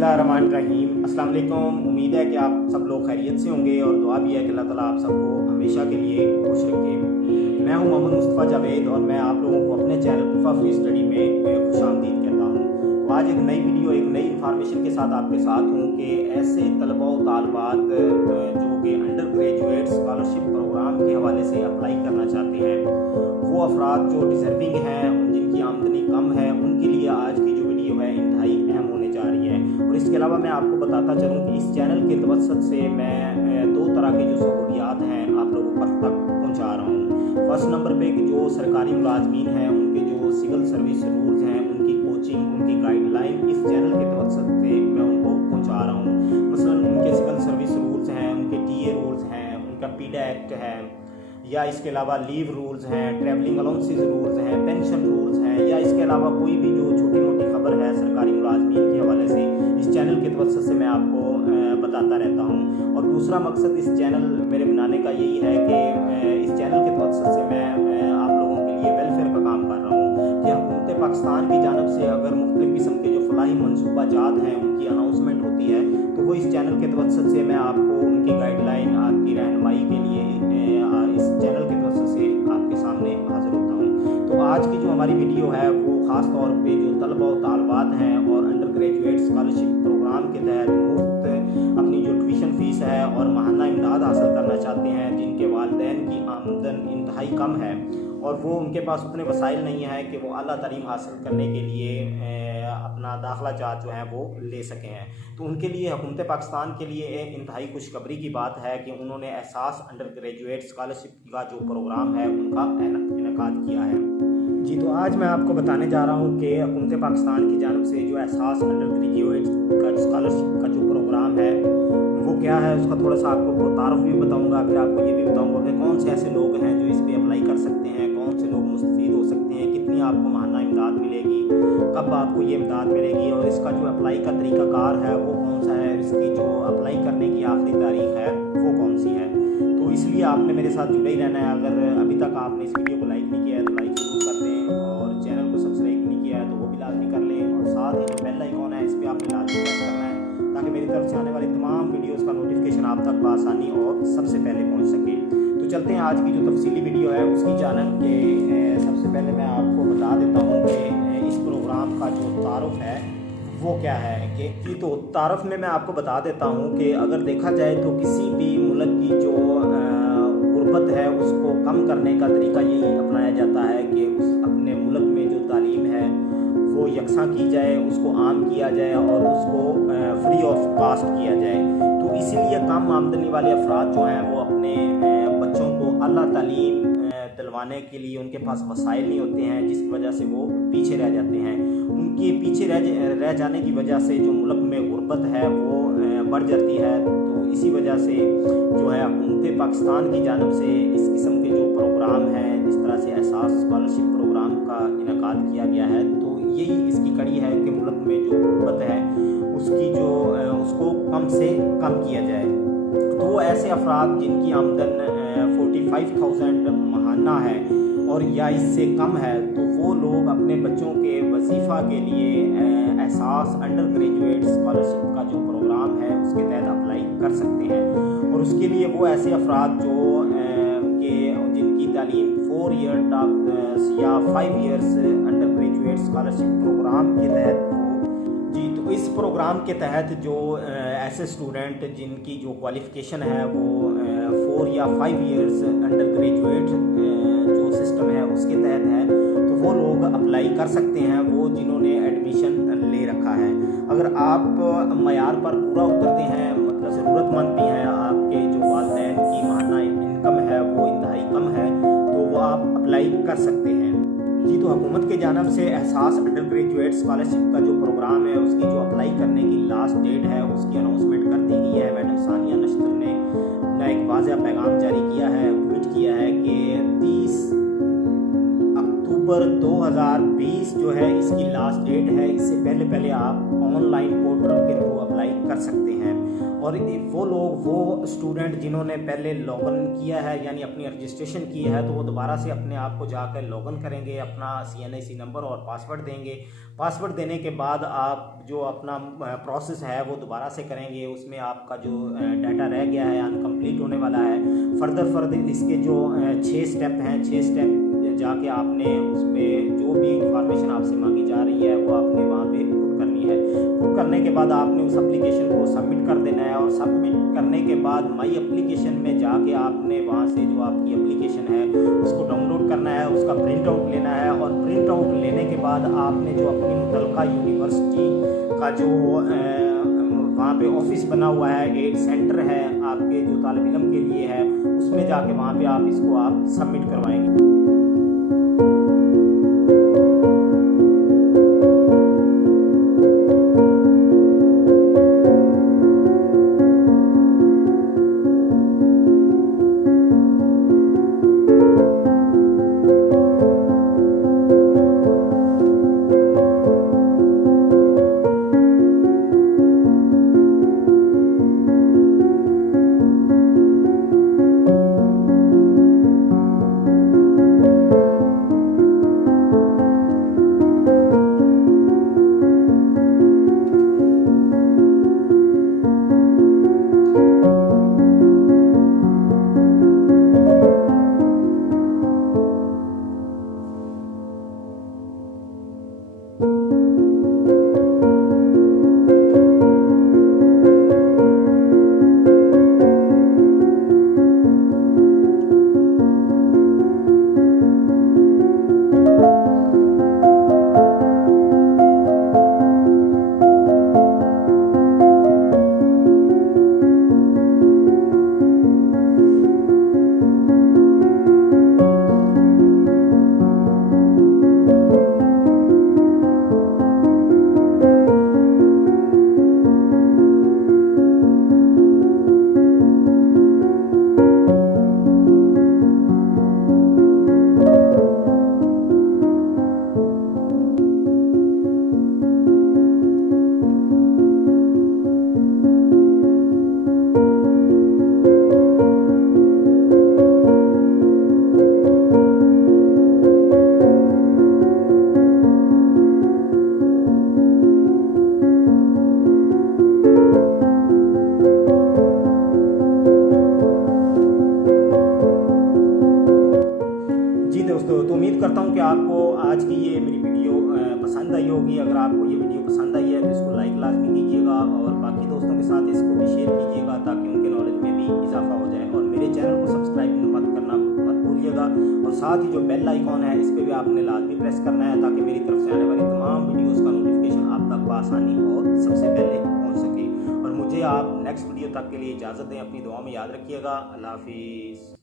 बिस्मिल्लाहिर्रहमानिर्रहीम। अस्सलाम वालेकुम। उम्मीद है कि आप सब लोग खैरियत से होंगे और दुआ भी है कि अल्लाह ताला आप सबको हमेशा के लिए खुश रखे। मैं हूं मोहम्मद मुस्तफ़ा जावेद और मैं आप लोगों को अपने चैनल कुफा फ्री स्टडी में खुशामदीद कहता हूं। तो आज एक नई वीडियो, एक नई इन्फॉर्मेशन के साथ आपके साथ हूं कि ऐसे तलबा व तालबात जो कि अंडर ग्रेजुएट स्कॉलरशिप प्रोग्राम के हवाले से अप्लाई करना चाहते हैं, वो अफराद जो डिज़र्विंग हैं, जिनकी आमदनी कम है, उनके लिए आज की जो वीडियो है इंतहाई अहम होने जा रही है। और इसके अलावा मैं आपको बताता चलूँ कि इस चैनल के तवसत से मैं दो तरह की जो सहूलियात हैं आप लोगों तक पहुँचा रहा हूँ। फर्स्ट नंबर पे कि जो सरकारी मुलाजमीन हैं उनके जो सिविल सर्विस रूल्स हैं, उनकी कोचिंग, उनकी गाइडलाइन इस चैनल के तवसत से मैं उनको पहुँचा रहा हूँ। मसलन उनके सिविल सर्विस रूल्स हैं, उनके टीए रूल्स हैं, उनका पीडा एक्ट है, या इसके अलावा लीव रूल्स हैं, ट्रैवलिंग अलाउंसेस रूल्स हैं, पेंशन रूल्स हैं, या इसके अलावा कोई भी जो छोटी मोटी खबर है सरकारी मुलाजमीन के हवाले से इस चैनल के तवसत से मैं आपको बताता रहता हूं। और दूसरा मकसद इस चैनल मेरे बनाने का यही है कि इस चैनल के तवसत से मैं आप लोगों के लिए वेलफेयर का काम कर रहा हूँ कि हुकूमत पाकिस्तान की जानब से अगर मुख्तलिफ किस्म के जो फलाही मनसूबा जात हैं उनकी अनाउंसमेंट होती है तो वो इस चैनल के तवसत से मैं आपको उनकी गाइडलाइन, आपकी रहनुमाई के लिए इस चैनल के तवसत से आपके सामने हाजिर होता हूँ। तो आज की जो हमारी वीडियो है वो ख़ास तौर पे जो तलबा व तालबात हैं और अंडर ग्रेजुएट स्कॉलरशिप प्रोग्राम के तहत मुफ्त अपनी जो ट्यूशन फ़ीस है और माहाना इमदाद हासिल करना चाहते हैं, जिनके वालिदैन की आमदन इंतहाई कम है और वो उनके पास उतने वसाइल नहीं है कि वो आला तालीम हासिल करने के लिए अपना दाखिला चार्ज जो है वो ले सकें हैं, तो उनके लिए हुकूमत पाकिस्तान के लिए एक इंतहाई खुशखबरी की बात है कि उन्होंने एहसास अंडर ग्रेजुएट स्कॉलरशिप का जो प्रोग्राम है उनका इनेकाद किया है। जी, तो आज मैं आपको बताने जा रहा हूँ कि हुकूमत पाकिस्तान की जानब से जो एहसास अंडर ग्रेजुएट का स्कॉलरशिप का जो प्रोग्राम है वो क्या है, उसका थोड़ा सा आपको तारुफ भी बताऊँगा। फिर आपको ये भी बताऊँगा कि कौन से ऐसे लोग हैं जो इस पर अप्लाई कर सकते हैं, कौन से लोग मुस्तफ़ीद हो सकते हैं, कितनी आपको माहाना इमदाद मिलेगी, कब आपको ये इमदाद मिलेगी और इसका जो अप्लाई का तरीक़ाकार है वो कौन सा है, इसकी जो अप्लाई करने की आखिरी तारीख़ है वो कौन सी है। तो इसलिए आपने मेरे साथ जुड़े ही रहना है। अगर अभी तक आपने इस वीडियो को लाइक नहीं किया है तो लाइक जरूर कर दें और चैनल को सब्सक्राइब नहीं किया है तो वो भी लाजमी कर लें और साथ ही जो बेल आइकॉन है इस पर आपने लाजमी प्रेस करना है ताकि मेरी तरफ से आने वाली तमाम वीडियोज़ का नोटिफिकेशन आप तक बआसानी और सबसे पहले पहुँच सके। तो चलते हैं आज की जो तफसीली वीडियो है उसकी जानब के सबसे पहले मैं आपको बता देता हूँ कि इस प्रोग्राम का जो तारुफ है वो क्या है कि तो तारुफ में मैं आपको बता देता हूँ कि अगर देखा जाए तो किसी भी मुल्क की जो गुर्बत है उसको कम करने का तरीका यही अपनाया जाता है कि उस अपने मुल्क में जो तालीम है वो यकसा की जाए, उसको आम किया जाए और उसको फ्री ऑफ कास्ट किया जाए। तो इसीलिए कम आमदनी वाले अफराद जो हैं वो अपने बच्चों को आला तालीम दिलवाने के लिए उनके पास वसाइल नहीं होते हैं, जिसकी वजह से वो पीछे रह जाते हैं। उनके पीछे रह जाने की वजह से जो मुल्क में गुर्बत है वो बढ़ जाती है। तो इसी वजह से जो है हुकूमत पाकिस्तान की जानब से इस किस्म के जो प्रोग्राम हैं, जिस तरह से एहसास स्कॉलरशिप प्रोग्राम का इनेकाद किया गया है, तो यही इसकी कड़ी है कि मुल्क में जो गुर्बत है उसको कम से कम किया जाए। तो ऐसे अफराद जिनकी आमदन 45,000 महाना है और या इससे कम है तो वो लोग अपने बच्चों के वजीफ़ा के लिए एहसास अंडर ग्रेजुएट स्कॉलरशिप का जो प्रोग्राम है उसके तहत अप्लाई कर सकते हैं। और उसके लिए वो ऐसे अफराद जो जिनकी तालीम 4 ईयर या 5 years under graduate scholarship program के तहत जी, तो इस प्रोग्राम के तहत जो ऐसे स्टूडेंट जिनकी जो क्वालिफ़िकेशन है वो 4 या 5 ईयर्स अंडर ग्रेजुएट जो सिस्टम है उसके तहत है तो वो लोग अप्लाई कर सकते हैं, वो जिन्होंने एडमिशन ले रखा है। अगर आप मयार पर पूरा उतरते हैं, मतलब ज़रूरतमंद भी हैं, आपके जो वालिदैन की माहाना इनकम है वो इंतहाई कम है, तो वो आप अप्लाई कर सकते हैं। जी, तो हुकूमत के जानब से एहसास अंडर ग्रेजुएट स्कॉलरशिप का जो प्रोग्राम है उसकी जो अप्लाई करने की लास्ट डेट है उसकी अनाउंसमेंट कर दी गई है। मैडम सानिया नश्तर ने एक वाज़ेह पैगाम जारी किया है, ट्वीट किया है कि 30 अक्टूबर 2020 जो है इसकी लास्ट डेट है। इससे पहले आप ऑनलाइन पोर्टल के थ्रू अप्लाई कर सकते हैं। और वो स्टूडेंट जिन्होंने पहले लॉगिन किया है यानी अपनी रजिस्ट्रेशन की है, तो वो दोबारा से अपने आप को जाकर लॉगिन करेंगे, अपना CNIC नंबर और पासवर्ड देंगे। पासवर्ड देने के बाद आप जो अपना प्रोसेस है वो दोबारा से करेंगे। उसमें आपका जो डाटा रह गया है अनकम्प्लीट होने वाला है। फर्दर इसके जो 6 स्टेप हैं, 6 स्टेप जाके आपने उस पर जो भी इंफॉर्मेशन आपसे मांगी जा रही है वो आपने वहाँ पे पुट करनी है। पुट करने के बाद आपने उस एप्लीकेशन को सबमिट कर देना है। और सबमिट करने के बाद माई एप्लीकेशन में जाके आपने वहाँ से जो आपकी एप्लीकेशन है उसको डाउनलोड करना है, उसका प्रिंट आउट लेना है। और प्रिंट आउट लेने के बाद आपने जो अपनी मुतलका यूनिवर्सिटी का जो वहाँ पे ऑफिस बना हुआ है, एड सेंटर है आपके जो तालिब इल्म के लिए है, उसमें जाके वहाँ पे आप इसको आप सबमिट करवाएंगे। तो उम्मीद करता हूँ कि आपको आज की ये मेरी वीडियो पसंद आई होगी। अगर आपको ये वीडियो पसंद आई है तो इसको लाइक लाजमी कीजिएगा और बाकी दोस्तों के साथ इसको भी शेयर कीजिएगा ताकि उनके नॉलेज में भी इजाफा हो जाए। और मेरे चैनल को सब्सक्राइब मत करना मत भूलिएगा। और साथ ही जो बेल आइकॉन है इस पर भी आपने लाजमी प्रेस करना है ताकि मेरी तरफ से आने वाली तमाम वीडियोज़ का नोटिफिकेशन आप तक बआसानी और सबसे पहले पहुँच सके। और मुझे आप नेक्स्ट वीडियो तक के लिए इजाज़त दें। अपनी दुआ में याद रखिएगा। अल्लाह हाफिज़।